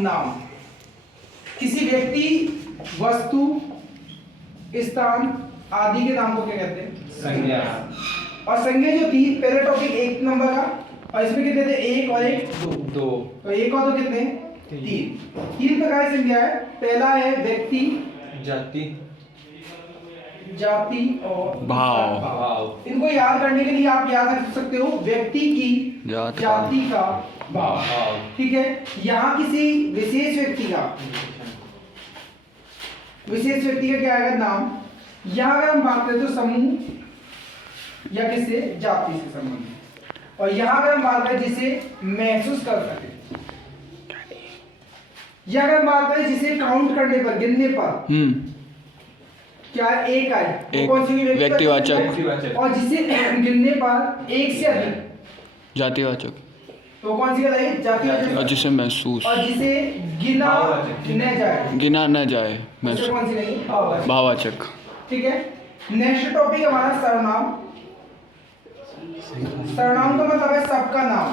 नाम। किसी व्यक्ति, वस्तु, स्थान आदि के नाम को क्या कहते हैं? संज्ञा। और संज्ञा जो थी, पहले टॉपिक 1 नंबर का, और इसमें कितने थे? 1 और 1 2। तो 1 और 2 कितने? 3 प्रकार की संज्ञा है। पहला है व्यक्ति, जाति और भाव। इनको याद करने के लिए आप याद रख सकते हो व्यक्ति की जाति का भाव। ठीक है। यहाँ किसी विशेष व्यक्ति का क्या आएगा? नाम। यहाँ अगर हम बात करें तो समूह या किसी जाति से संबंधित। और यहाँ अगर हम बात करें जिसे महसूस कर सके, या अगर हम बात करें जिसे काउंट करने पर, गिनने पर क्या एक आए, कौन सी व्यक्तिवाचक, और जिसे गिनने पर एक से अधिक जातिवाचक, तो कौन सी कहलाएगी? जातिवाचक। और जिसे महसूस, और जिसे गिना न जाए महसूस, कौन सी नहीं? भाववाचक। ठीक है। नेक्स्ट टॉपिक हमारा सर्वनाम। सर्वनाम का मतलब है सबका नाम।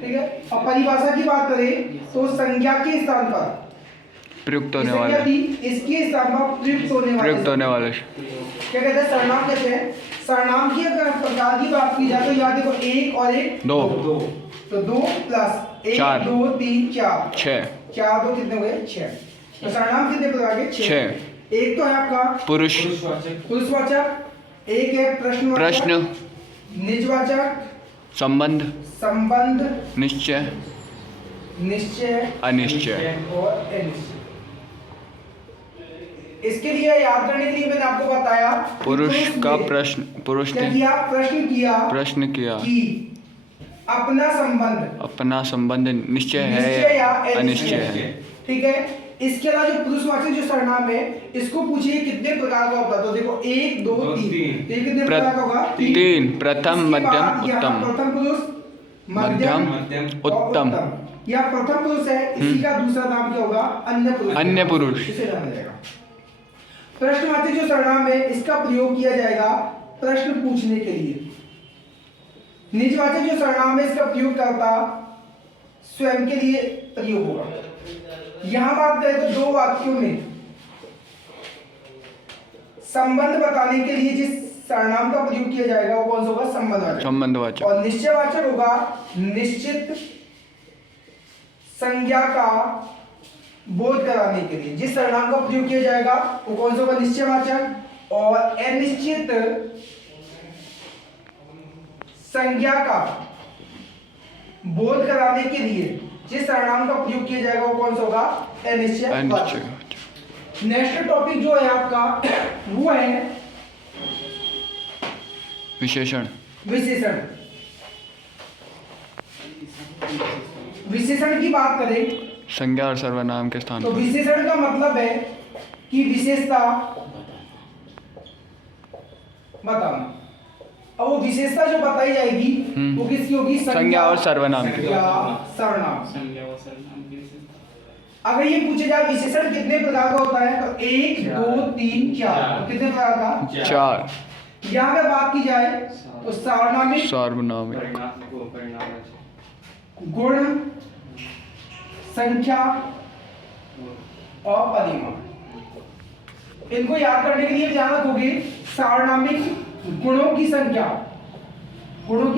ठीक है। और परिभाषा की बात करें तो संज्ञा के स्थान पर प्रयुक्त होने वाले, इसके स्थान पर प्रयुक्त होने वाले क्या कहते हैं? सर्वनाम कहते हैं। सर्वनाम की अगर प्रकार की बात की जाए तो याद देखो 1 और 1 2। तो 2 प्लस 1 2 3 4 4 2 कितने हो गए? 6। तो सर्वनाम कितने प्रकार के? 6। एक तो है आपका पुरुषवाचक, एक है प्रश्न, निजवाचक, संबंध, निश्चय, अनिश्चय और अनिश्चय। इसके लिए याद करने के लिए मैंने आपको बताया पुरुष ने प्रश्न किया कि अपना संबंध निश्चय है या अनिश्चय है। ठीक है। इसके अलावा जो पुरुषवाचक जो सर्वनाम है, इसको पूछिए कितने प्रकार का होता है? तो देखो 1 2 3 कितने प्रकार का होगा? 3। प्रथम, मध्यम, उत्तम। प्रथम पुरुष, मध्यम, उत्तम। या प्रथम पुरुष है, इसी का दूसरा नाम क्या होगा? अन्य पुरुष। इसे जाना जाएगा। प्रश्नवाचक जो सर्वनाम है, इसका प्रयोग किया जाएगा प्रश्न पूछने के लिए। निजवाचक जो सर्वनाम है, इसका प्रयोग करता स्वयं के लिए प्रयोग होगा। यहां बात करें तो 2 वाक्यों में संबंध बताने के लिए जिस सर्वनाम का प्रयोग किया जाएगा वो कौन सा होगा? संबंधवाचक। और निश्चयवाचक होगा निश्चित संज्ञा का बोध कराने के लिए जिस सर्वनाम का प्रयोग किया जाएगा वो कौन सा होगा? निश्चयवाचक। और अनिश्चित संज्ञा का बोध कराने के लिए जिस सर्वनाम का प्रयोग किया जाएगा वो कौन सा होगा? अनिश्चयवाचक। नेक्स्ट टॉपिक जो है आपका वो है विशेषण। विशेषण की बात करें संज्ञा और सर्वनाम के स्थान तो विशेषण का मतलब है कि विशेषता बताओ। अब वो विशेषता जो बताई जाएगी वो किसकी होगी? संज्ञा और सर्वनाम की। सर्वनाम। अगर ये पूछे जाए विशेषण कितने प्रकार का होता है तो 1 2 3 4 कितने प्रकार का? 4। यहाँ अगर बात की जाए तो सार्वनामिक, गुण, संख्या और परिमाण। इनको याद करने के लिए ध्यान रखोगे सार्वनामिक गुणों की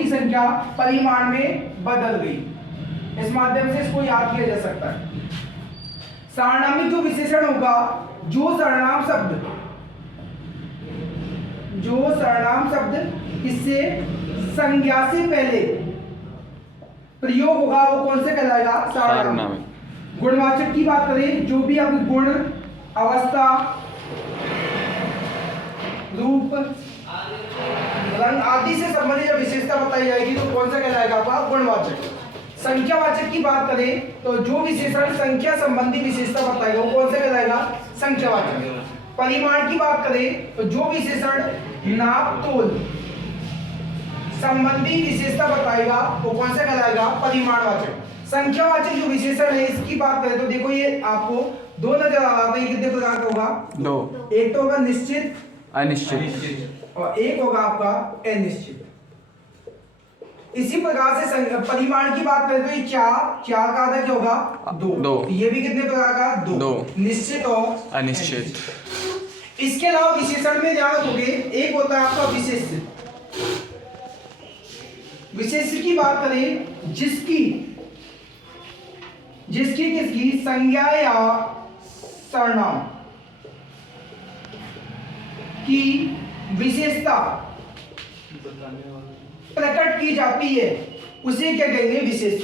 संख्या परिमाण में बदल गई। इस माध्यम से इसको याद किया जा सकता है। सार्वनामिक जो विशेषण होगा जो सर्वनाम शब्द इससे संज्ञा से पहले प्रयोग होगा वो कौन से कहलाएगा? सार्वनामिक। गुणवाचक की बात करें जो भी आपके गुण, अवस्था, रूप, रंग आदि से संबंधित जब विशेषता बताई जाएगी तो कौन सा कहलाएगा आपका? गुणवाचक। संख्यावाचक की बात करें तो जो विशेषण संख्या संबंधी विशेषता बताएगा वो कौन सा कहलाएगा? संख्यावाचक। परिमाण की बात करें तो जो विशेषण नाप तोल संबंधी विशेषता बताएगा वो कौन सा कहलाएगा? परिमाणवाचक। संख्यावाचक जो विशेषण है इसकी बात करें तो देखो ये आपको 2 नजर आ रहा है। कितने प्रकार का होगा? 2। एक तो होगा निश्चित, अनिश्चित, और एक होगा आपका अनिश्चित। इसी प्रकार से परिमाण की बात करें तो ये चार का आधा क्या होगा? दो। दो। ये भी कितने प्रकार का? दो। निश्चित और अनिश्चित। इसके अलावा विशेषण में ध्यान रखोगे, एक होता है आपका विशेष्य। विशेष्य की बात करें जिसकी किसकी संज्ञा या सर्वनाम की विशेषता प्रकट की जाती है उसे क्या कहेंगे? विशेष।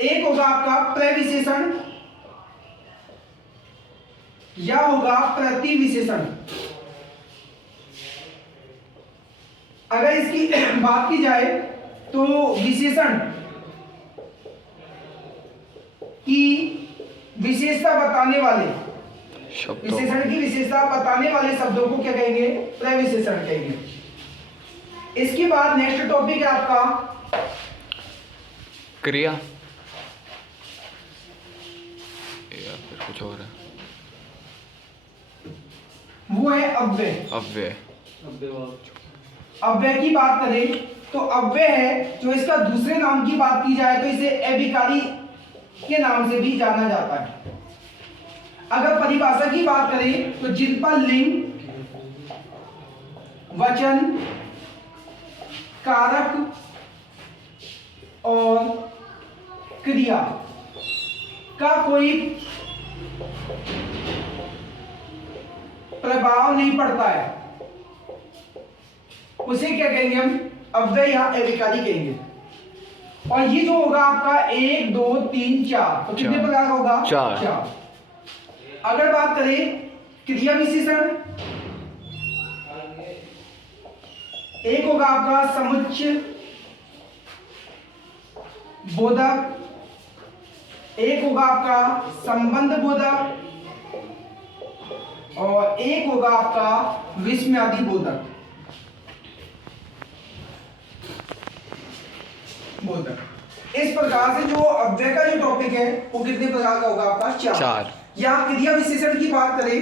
एक होगा आपका प्रविशेषण या होगा प्रतिविशेषण। अगर इसकी बात की जाए तो विशेषण की विशेषता बताने वाले विशेषण की विशेषता बताने वाले शब्दों को क्या कहेंगे? प्रविशेषण कहेंगे। इसके बाद नेक्स्ट टॉपिक है आपका क्रिया या फिर कुछ और है, वो है अव्यय। अव्यय। अव्यय की बात करें तो अव्यय है जो इसका दूसरे नाम की बात की जाए तो इसे अविकारी के नाम से भी जाना जाता है। अगर परिभाषा की बात करें तो जिन पर लिंग, वचन, कारक और क्रिया का कोई प्रभाव नहीं पड़ता है उसे क्या कहेंगे? हम अव्यय या अविकारी कहेंगे। और ये जो होगा आपका 1 2 3 4, तो कितने प्रकार का होगा? चार। अगर बात करें क्रिया विशेषण, एक होगा आपका समुच्चय बोधक, एक होगा आपका संबंध बोधक और एक होगा आपका विस्मयादि बोधक। इस प्रकार से जो अव्यय का जो टॉपिक है वो कितने प्रकार का होगा आपका? चार। या क्रिया विशेषण की बात करें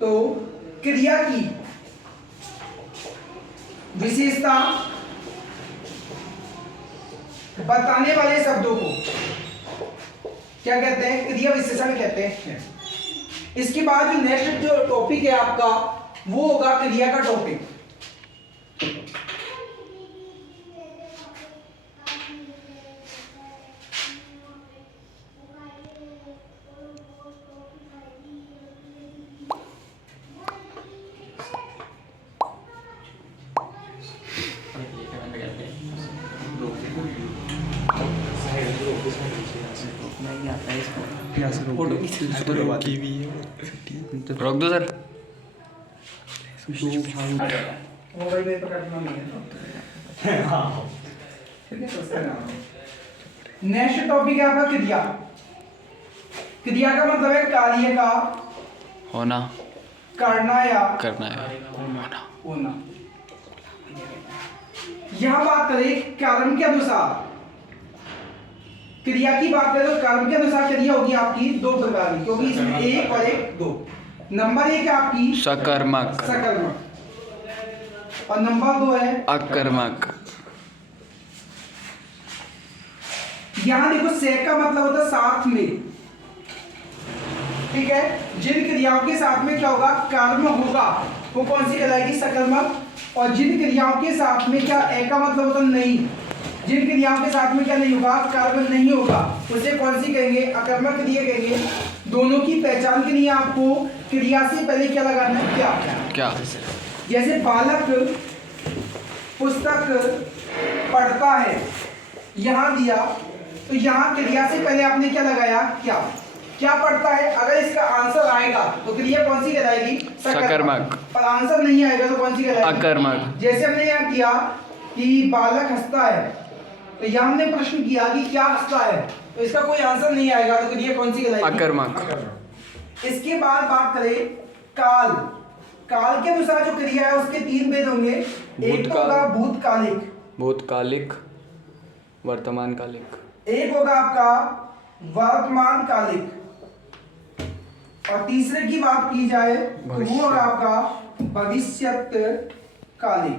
तो क्रिया की विशेषता बताने वाले शब्दों को क्या कहते हैं? क्रिया विशेषण कहते हैं। इसके बाद जो नेक्स्ट जो टॉपिक है आपका वो होगा क्रिया का टॉपिक। रोक दो सर। मोबाइल में पकड़ना नहीं है। नेक्स्ट टॉपिक है आपका क्रिया। क्रिया का मतलब है कार्य का होना, करना या होना। यहां बात करें कर्म के अनुसार, क्रिया की बात करें तो कर्म के अनुसार क्रिया होगी आपकी दो प्रकार की, क्योंकि इसमें एक और एक दो। नंबर एक है आपकी सकर्मक और नंबर दो है अकर्मक। यहां देखो से का मतलब होता है साथ में, ठीक है। जिन क्रियाओं के साथ में क्या होगा? कर्म होगा, वो कौन सी कहलाएगी? सकर्मक। और जिन क्रियाओं के साथ में क्या ए का मतलब होता नहीं, जिन क्रियाओं के साथ में क्या नहीं होगा? कर्म नहीं होगा, उसे कौन सी कहेंगे? अकर्मक क्रिया कहेंगे। दोनों की पहचान के लिए आपको क्रिया से पहले क्या लगाना है? क्या? जैसे बालक पुस्तक पढ़ता है, यहां दिया तो यहां क्रिया से पहले आपने क्या लगाया? क्या पढ़ता है। अगर इसका आंसर आएगा तो क्रिया कौन सी कहलाएगी? सकर्मक। और आंसर नहीं आएगा तो कौन सी कहलाएगी? अकर्मक। जैसे हमने यहाँ किया कि बालक हंसता है, तो यहाँ हमने प्रश्न किया कि क्या हंसता है, तो इसका कोई आंसर नहीं आएगा तो क्रिया कौन सी कहलाएगी? अकर्मक। इसके बाद बात करें काल के अनुसार जो क्रिया है उसके तीन भेद होंगे। एक तो होगा भूतकालिक, वर्तमान कालिक। एक होगा आपका वर्तमान कालिक, और तीसरे की बात की जाए तो वो होगा आपका भविष्यत कालिक।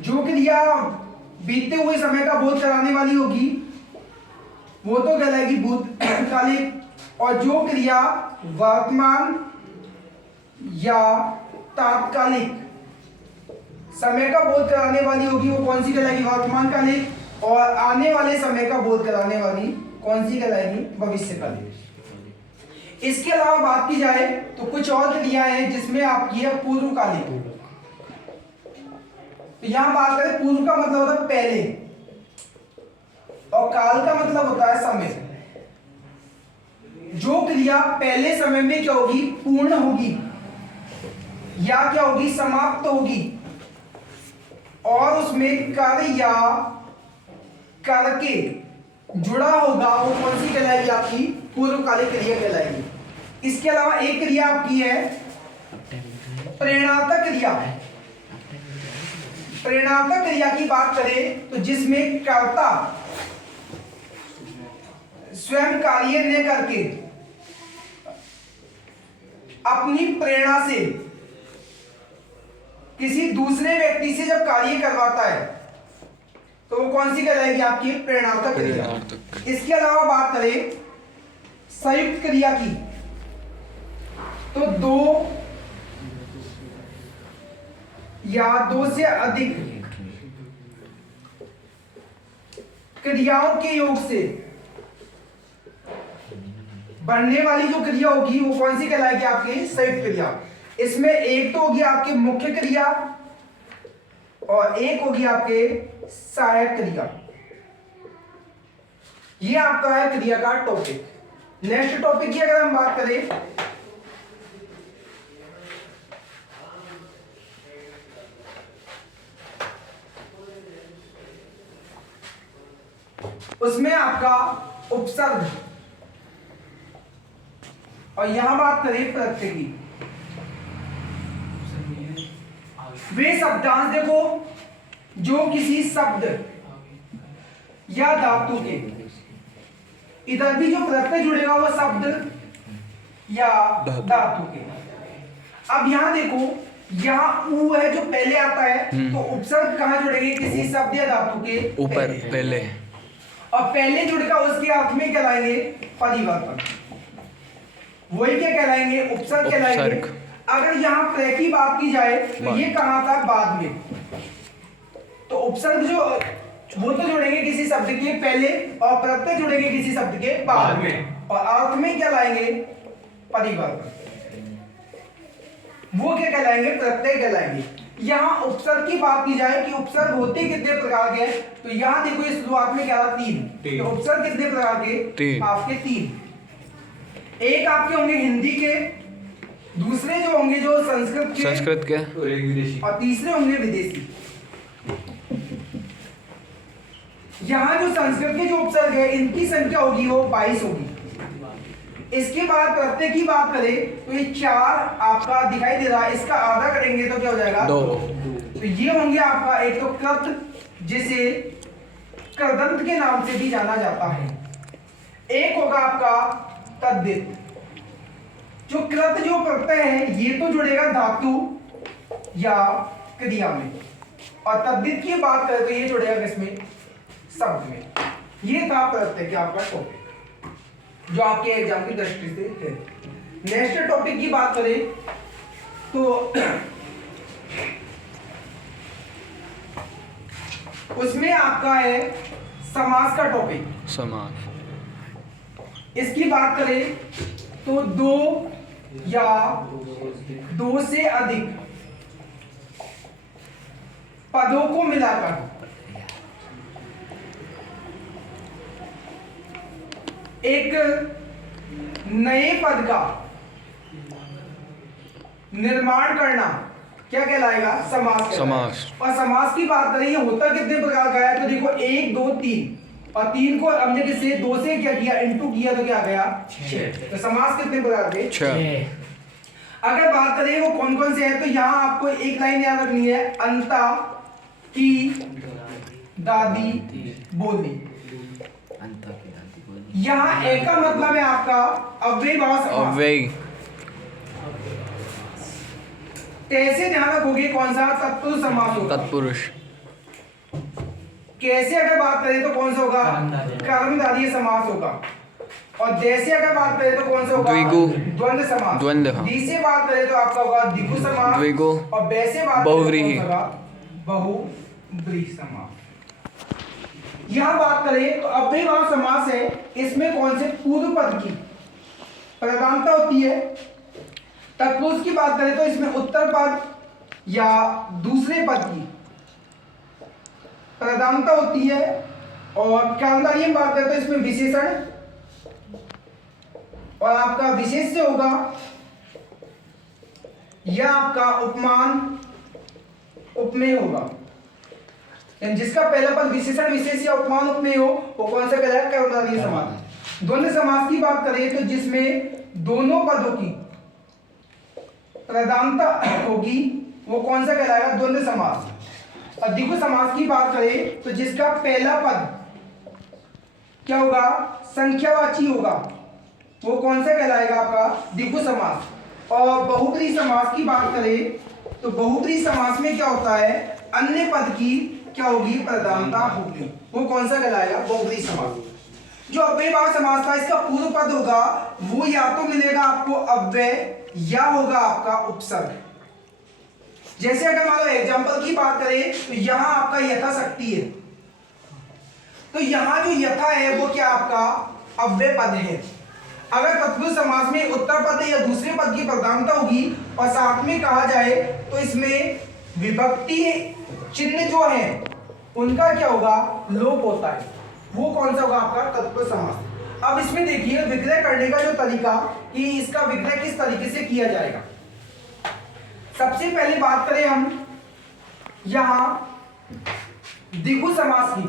जो क्रिया बीते हुए समय का बोध कराने वाली होगी वो तो कहलाएगी भूतकालिक, और जो क्रिया वर्तमान या तात्कालिक समय का बोध कराने वाली होगी वो कौन सी कहलाएगी? वर्तमान कालिक। और आने वाले समय का बोध कराने वाली कौन सी कहलाएगी? भविष्यकालिक। इसके अलावा बात की जाए तो कुछ और क्रियाएं हैं जिसमें आपकी है पूर्वकालिक। तो यहां बात करें, पूर्व का मतलब होता है पहले और काल का मतलब होता है समय। जो क्रिया पहले समय में क्या होगी? पूर्ण होगी या क्या होगी? समाप्त होगी, और उसमें कार्य या करके जुड़ा होगा वो कौन सी कहलाएगी? आपकी पूर्वकालिक क्रिया कहलाएगी। इसके अलावा एक क्रिया आपकी है प्रेरणात्मक क्रिया। प्रेरणात्मक क्रिया की बात करें तो जिसमें कर्ता स्वयं कार्य न करके अपनी प्रेरणा से किसी दूसरे व्यक्ति से जब कार्य करवाता है तो वो कौन सी कहलाएगी? आपकी प्रेरणात्मक क्रिया। इसके अलावा बात करें संयुक्त क्रिया की तो दो या दो से अधिक क्रियाओं के योग से बनने वाली जो क्रिया होगी वो कौन सी कहलाएगी? आपकी संयुक्त क्रिया। इसमें एक तो होगी आपकी मुख्य क्रिया और एक होगी आपके सहायक क्रिया। ये आपका है क्रिया का टॉपिक। नेक्स्ट टॉपिक की अगर हम बात करें उसमें आपका उपसर्ग, और यहां बात करें प्रत्यय की। वे शब्दांश देखो जो किसी शब्द या धातु के, इधर भी जो प्रत्यय जुड़ेगा वो शब्द या धातु के। अब यहां देखो, यहां ऊ है जो पहले आता है, तो उपसर्ग कहां जुड़ेंगे? किसी शब्द या धातु के ऊपर पहले, और पहले जुड़ेगा उसके अर्थ में कहलाएंगे परिवर्तन। वही क्या कहलाएंगे? उपसर्ग कहलाएंगे। अगर यहाँ प्रत्यय की बात की जाए तो ये कहाँ था? बाद में। तो उपसर्ग जो वो तो जुड़ेंगे किसी शब्द के पहले और प्रत्यय जुड़ेंगे किसी शब्द के बाद में, और अर्थ में क्या लाएंगे? परिवर्तन। वो क्या कहलाएंगे? प्रत्यय कहलाएंगे। यहाँ उपसर्ग की बात की जाए कि उपसर्ग होते कितने प्रकार के हैं, तो यहाँ देखो इस शुरुआत में क्या था? तीन। तो उपसर्ग कितने प्रकार के? आपके तीन। एक आपके होंगे हिंदी के, दूसरे जो होंगे जो संस्कृत के और तीसरे होंगे विदेशी। यहाँ जो संस्कृत के जो उपसर्ग है इनकी संख्या होगी वो 22 होगी। इसके बाद प्रत्यय की बात करें तो ये 4 आपका दिखाई दे रहा है, इसका आधा करेंगे तो क्या हो जाएगा? 2। तो ये होंगे आपका एक तो कृत, जिसे कृदंत के नाम से भी जाना जाता है। एक होगा आपका तद्धित। जो कृत जो प्रत्यय है ये तो जुड़ेगा धातु या क्रिया में, और तद्धित की बात करें तो ये जुड़ेगा किसमें? शब्द में। ये था प्रत्यय के आपका टॉपिक जो आपके एग्जाम की दृष्टि से है। नेक्स्ट टॉपिक की बात करें तो उसमें आपका है समास का टॉपिक। समास। इसकी बात करें तो दो या दो से अधिक पदों को मिलाकर एक नए पद का निर्माण करना क्या कहलाएगा? समास। समास। और समास की बात करें ये होता कितने प्रकार का है? तो देखो 1 2 3, और 3 को हमने किससे 2 से क्या किया? इनटू किया तो क्या आ गया? 6। तो समास कितने प्रकार के? 6। अगर बात करें वो कौन कौन से हैं तो यहाँ आपको एक लाइन याद रखनी है, अंता की दादी बोली। यहाँ एक का मतलब है आपका अव्ययी भाव समास। अव्ययी। कैसे ध्यान रखोगे कौन सा तत्पुरुष समास होगा? तत्पुरुष। कैसे अगर बात करें तो कौन सा होगा? कर्मधारय समास होगा। और जैसे अगर बात करें तो कौन सा होगा? द्विगु। द्वंद्व समास। द्वंद्व, हाँ। दी से बात करें तो आपका होगा द्विगु समास। द्विगु। और वैसे बात बहुव्रीहि। करें तो कौन सा होगा? बहुव्रीहि समास। यहाँ बात करें तो अव्ययभाव समास है, इसमें कौन से पूर्व पद की प्रधानता होती है? तत्पुरुष की बात करें तो इसमें उत्तर पद या दूसरे पद की प्रधानता होती है। और कर्मधारय में बात करें तो इसमें विशेषण और आपका विशेष से होगा, या आपका उपमान उपमेय होगा। यानी जिसका पहला पद विशेषण विशेष या उपमान उपमेय हो वो कौन सा कहलाएगा? कर्मधारय समास। द्वंद्व समास की बात करें तो जिसमें दोनों पदों की प्रधानता होगी वो कौन सा कहलाएगा? द्वंद्व समास। और द्विगु समास की बात करें तो जिसका पहला पद क्या होगा? संख्यावाची होगा, वो कौन सा कहलाएगा? आपका द्विगु समास। और बहुव्रीहि समास की बात करें तो बहुव्रीहि समास में क्या होता है? अन्य पद की क्या होगी? प्रधानता होगी, वो कौन सा कहलाएगा? बहुव्रीहि समास। जो अव्ययभाव समास था इसका पूर्व पद होगा वो या तो मिलेगा आपको अव्यय या होगा आपका उपसर्ग। जैसे अगर मान लो एग्जांपल की बात करें तो यहां आपका यथाशक्ति है, तो यहां जो यथा है वो क्या आपका अव्यय पद है। अगर तत्पुरुष समास में उत्तर पद या दूसरे पद की प्रधानता होगी और साथ में कहा जाए तो इसमें विभक्ति चिन्ह जो है उनका क्या होगा? लोप होता है, वो कौन सा होगा? आपका तत्पुरुष समास। अब इसमें देखिए विग्रह करने का जो तरीका कि इसका विग्रह किस तरीके से किया जाएगा। सबसे पहले बात करें हम यहां द्विगु समास की,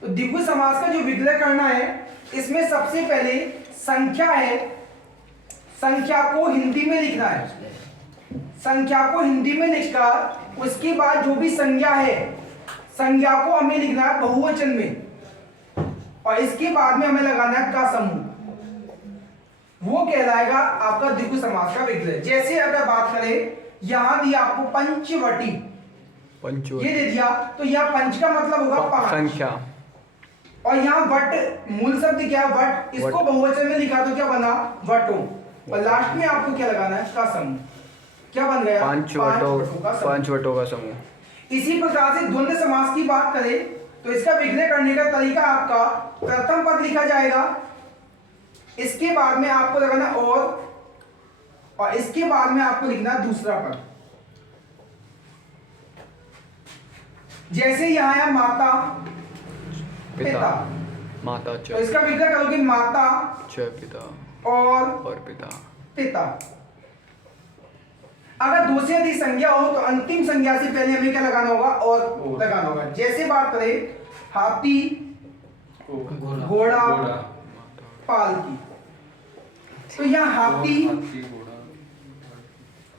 तो द्विगु समास का जो विग्रह करना है इसमें सबसे पहले संख्या है, संख्या को हिंदी में लिखना है। संख्या को हिंदी में लिखकर उसके बाद जो भी संज्ञा है संज्ञा को हमें लिखना है बहुवचन में, और इसके बाद में हमें लगाना है का समूह, वो कहलाएगा आपका द्विगु समास का विग्रह। जैसे अगर बात करें यहां दिया आपको पंचवटी, ये दे दिया तो यह पंच का मतलब होगा पांच संख्या, और यहाँ वट मूल शब्द क्या है? वट। इसको बहुवचन में लिखा तो क्या बना? वटों। और लास्ट में आपको क्या लगाना है? का समूह। क्या बन गया? पांच वटों का समूह। इसी प्रकार से द्वंद्व समास की बात करें तो इसका विग्रह करने का तरीका आपका प्रथम पद लिखा जाएगा, इसके बाद में आपको लगाना और इसके बाद में आपको लिखना दूसरा पद। जैसे यहां है माता पिता, माता तो इसका विग्रह करोगे माता च पिता और पिता। पिता। अगर दो से अधिक संज्ञा हो तो अंतिम संज्ञा से पहले हमें क्या लगाना होगा? और लगाना होगा। जैसे बात करें हाथी, घोड़ा, पालकी, तो यहाँ हाथी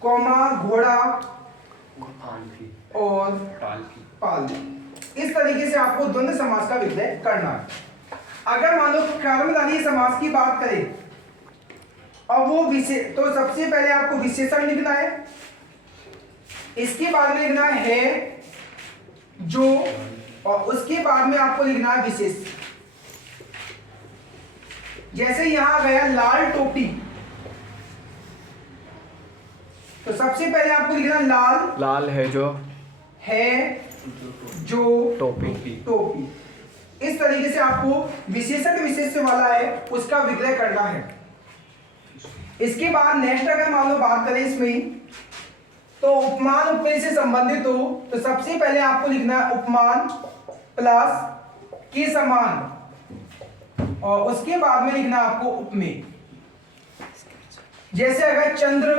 कौमा घोड़ा और पालकी, इस तरीके से आपको द्वंद्व समास का विग्रह करना है। अगर मान लो कर्मधारय समास की बात करें और वो तो सबसे पहले आपको विशेषण लिखना है, इसके बाद में लिखना है जो, और उसके बाद में आपको लिखना है विशेष। जैसे यहां गया लाल टोपी, तो सबसे पहले आपको लिखना लाल, लाल है जो टोपी। इस तरीके से आपको विशेषण विशेष वाला है उसका विग्रह करना है। इसके बाद नेक्स्ट अगर मान लो बात करें इसमें तो उपमान उपमेय से संबंधित हो तो सबसे पहले आपको लिखना है उपमान प्लस के समान, और उसके बाद में लिखना आपको उपमेय। जैसे अगर चंद्र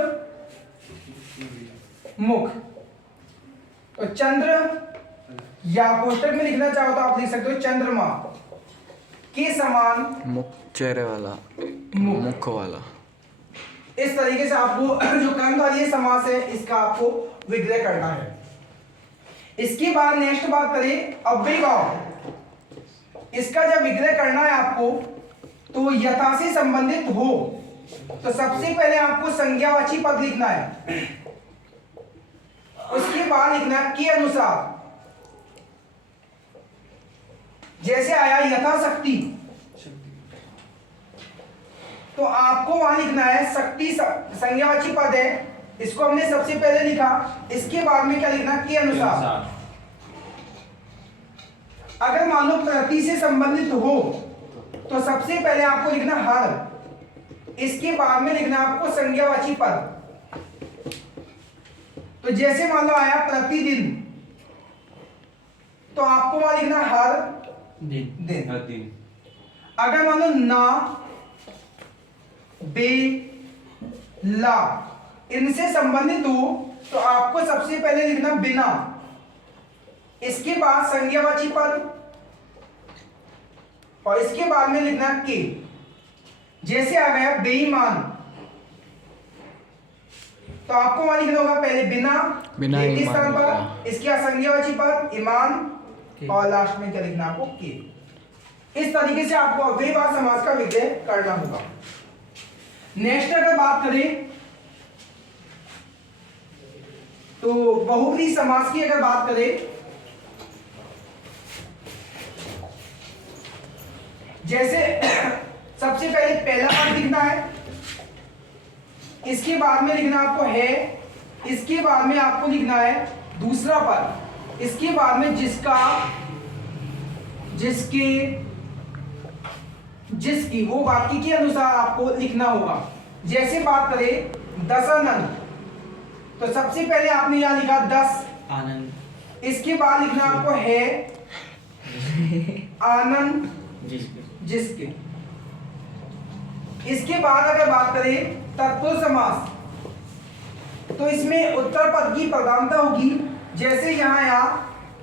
मुख, तो चंद्र या कोष्टक में लिखना चाहो तो आप लिख सकते हो चंद्रमा के समान, मुख चेहरे वाला, मुख वाला। इस तरीके से आपको जो कर्मधारय समास है इसका आपको विग्रह करना है। इसके बाद नेक्स्ट बात करें अव्ययभाव, इसका जब विग्रह करना है आपको तो यथा से संबंधित हो तो सबसे पहले आपको संज्ञावाची पद लिखना है। उसके बाद लिखना के अनुसार, जैसे आया यथाशक्ति, तो आपको वहां लिखना है शक्ति संज्ञावाची पद है, इसको हमने सबसे पहले लिखा, इसके बाद में क्या लिखना, के अनुसार। अगर मान लो प्रति से संबंधित हो तो सबसे पहले आपको लिखना हर, इसके बाद में लिखना आपको संज्ञावाची पद। तो जैसे मान लो आया प्रतिदिन, तो आपको वहां लिखना हर दिन। अगर मान लो ना, बे, ला इनसे संबंधित हो तो आपको सबसे पहले लिखना बिना, इसके बाद संज्ञावाची पद और इसके बाद में लिखना के। जैसे आ गया बेईमान, तो आपको वहां लिखना होगा पहले बिना इस तरह पर, इसके बाद संज्ञावाची पद ईमान और लास्ट में क्या लिखना आपको के। इस तरीके से आपको अव्ययभाव समास का विग्रह करना होगा। नेक्स्ट अगर बात करें तो बहुव्रीहि समास की अगर बात करें, जैसे सबसे पहले पहला पद लिखना है, इसके बाद में लिखना आपको है, इसके बाद में आपको लिखना है दूसरा पद, इसके बाद में जिसका, जिसके, जिसकी, वो वाक्य के अनुसार आपको लिखना होगा। जैसे बात करें दशानंद, तो सबसे पहले आपने यहां लिखा दस आनंद, इसके बाद लिखना आपको है आनंद जिसके। इसके बाद अगर बात करें तत्पुरुष समास, तो इसमें उत्तर पद की प्रधानता होगी। जैसे यहां आया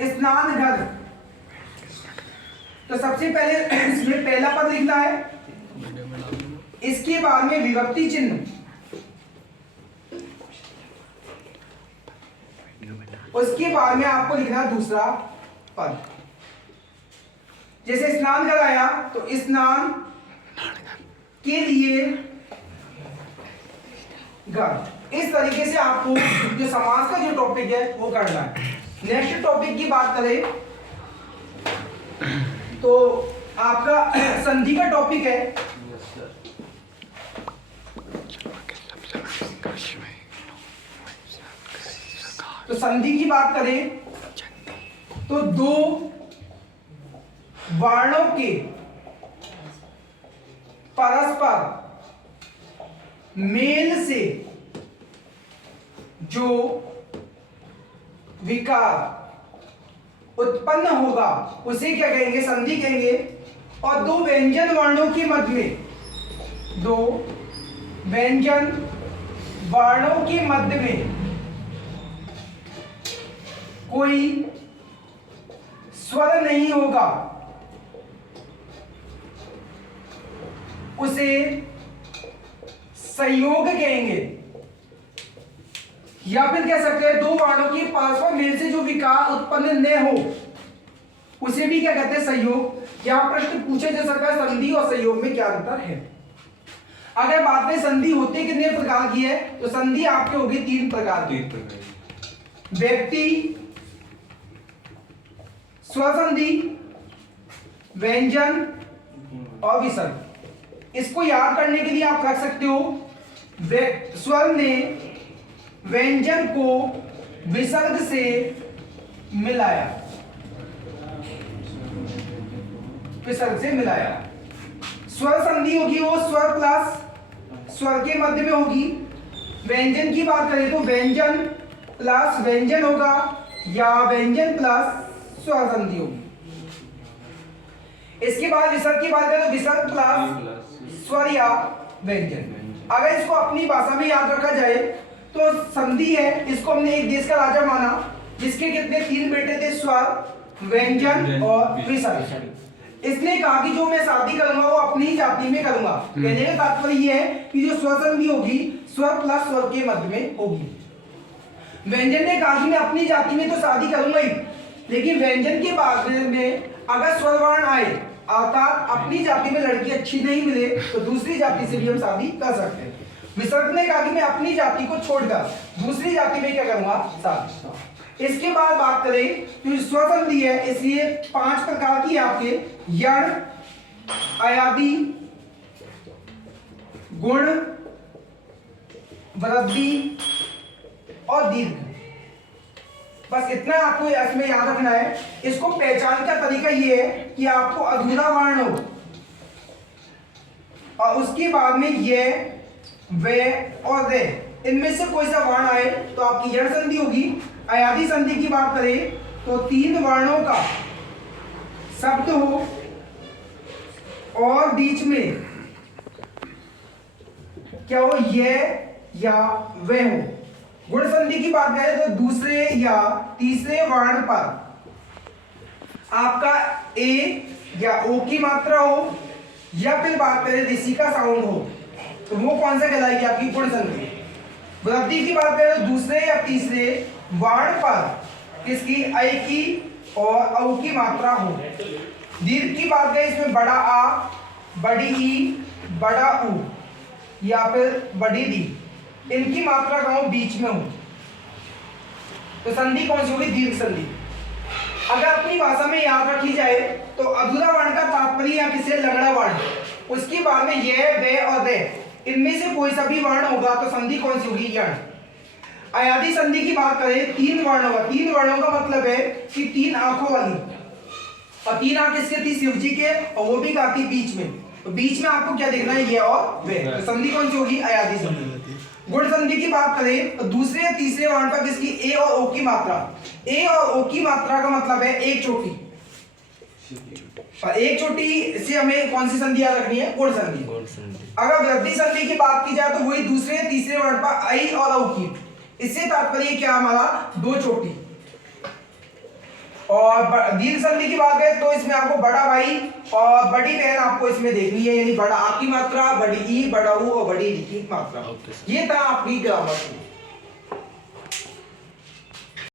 स्नान घर, तो सबसे पहले इसमें पहला पद लिखना है, इसके बाद में विभक्ति चिन्ह, उसके बाद में आपको लिखना दूसरा पद। जैसे स्नान घर आया तो स्नान के लिए घर। इस तरीके से आपको जो समास का जो टॉपिक है वो करना है। नेक्स्ट टॉपिक की बात करें तो आपका संधि का टॉपिक है। तो संधि की बात करें तो दो वर्णों के परस्पर मेल से जो विकार उत्पन्न होगा उसे क्या कहेंगे, संधि कहेंगे। और दो व्यंजन वर्णों के मध्य में, दो व्यंजन वर्णों के मध्य में कोई स्वर नहीं होगा उसे संयोग कहेंगे। या फिर कह सकते हैं दो वर्णों के परस्पर मेल से जो विकार उत्पन्न न हो उसे भी क्या कहते हैं, संयोग। यहां प्रश्न पूछे जा सकता है संधि और संयोग में क्या अंतर है। अगर बात में संधि होती कितने प्रकार की है तो संधि आपके होगी तीन प्रकार की, व्यक्ति स्वसंधि, व्यंजन और विसर्ग। इसको याद करने के लिए आप रख सकते हो स्वर ने व्यंजन को विसर्ग से मिलाया, विसर्ग से मिलाया। स्वर संधि होगी वो स्वर प्लस स्वर के मध्य में होगी। व्यंजन की बात करें तो व्यंजन प्लस व्यंजन होगा या व्यंजन प्लस स्वर संधि होगी। इसके बाद विसर्ग की बात करें तो विसर्ग प्लस स्वर या व्यंजन। अगर इसको अपनी भाषा में याद रखा जाए तो संधि है, इसको हमने एक देश का राजा माना जिसके कितने तीन बेटे थे, स्वर, व्यंजन और विसर्ग। इसने कहा कि जो मैं शादी करूंगा वो अपनी ही जाति में करूंगा। कहने का तात्पर्य ये है कि जो स्वर संधि होगी स्वर प्लस स्वर के मध्य में होगी। व्यंजन ने कहा कि मैं अपनी जाति में तो शादी करूंगा ही, लेकिन व्यंजन के बाद में अगर स्वर वर्ण आए अर्थात अपनी जाति में लड़की अच्छी नहीं मिले तो दूसरी जाति से भी हम शादी कर सकते हैं। विसर्ग ने कहा कि मैं अपनी जाति को छोड़कर दूसरी जाति में क्या करूंगा, शादी। इसके बाद बात करें तो स्वसंधि है, इसलिए 5 प्रकार की आपके यण, अयादि, गुण, वृद्धि और दीर्घ। बस इतना आपको इसमें याद रखना है। इसको पहचान का तरीका ये है कि आपको अधूरा वर्ण हो और उसके बाद में ये, वे और रे, इनमें से कोई सा वर्ण आए तो आपकी यण संधि होगी। अयादि संधि की बात करें तो 3 वर्णों का शब्द हो और बीच में क्या हो, ये या वे हो। गुण संधि की बात करें तो दूसरे या तीसरे वर्ण पर आपका ए या ओ की मात्रा हो या फिर बात करें ऋषि का साउंड हो तो वो कौन सा कहलाएगी, आपकी गुण संधि। वृद्धि की बात करें तो दूसरे या तीसरे वर्ण पर किसकी, ऐ की और औ की मात्रा हो। दीर्घ की बात करें इसमें बड़ा आ, बड़ी ई, बड़ा उ या फिर बड़ी दी, इनकी मात्रा का हो बीच में हो तो संधि कौन सी होगी, दीर्घ संधि। अगर अपनी भाषा में याद रखी जाए तो अधूरा वर्ण का तात्पर्य या किसी लगड़ा वर्ण, उसके बाद में ये, वे और रे, इनमें से कोई सा भी वर्ण होगा तो संधि कौन सी होगी, यण। अयादि संधि की बात करें 3 वर्णों का, 3 वर्णों का मतलब है कि 3 आंखों वाली, और 3 आंख किसके थी, शिव जी के, और वो भी काफी बीच में, तो बीच में आपको क्या देखना है, ये और वे, तो संधि कौन सी होगी, अयादि संधि। गुण संधि की बात करें तो दूसरे या तीसरे वर्ण पर किसकी, ए और ओ की मात्रा। ए और ओ की मात्रा का मतलब है एक चोटी, और एक चोटी से हमें कौन सी संधि याद रखनी है, गुण संधि। अगर वृद्धि संधि की बात की जाए तो वही दूसरे या तीसरे वर्ण पर ऐ और औ की, इससे तात्पर्य क्या हमारा, 2 चोटी। और दीर्घ संधि की बात करें तो इसमें आपको बड़ा भाई और बड़ी बहन आपको इसमें देखनी है, यानी बड़ा आ की मात्रा, बड़ी ई, बड़ा ऊ और बड़ी री की मात्रा। ये था आपकी ग्रामर।